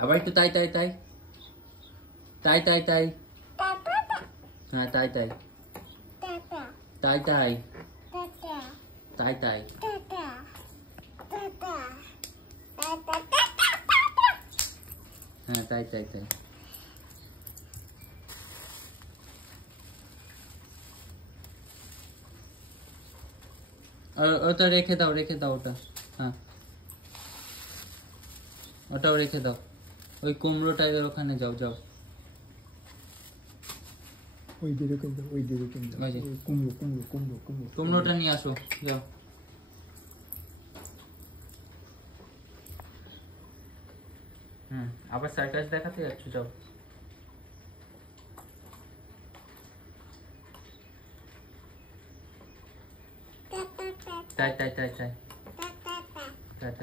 আবার একটু তাই তাই তাই তাই তাই তাই হ্যাঁ তাই তাই তাই তাই তাই তাই হ্যাঁ তাই তাই তাই ওটা রেখে দাও ওটা হ্যাঁ ওটাও রেখে দাও ওই কুমড়ো টাইপের ওখানে যাও যাও ওই দিকে দাও ওই দিকে কুমড়োটা নিয়ে আসো যাও আবার সার্কাস দেখাতে যাচ্ছ যাও তাই তাই তাই তাই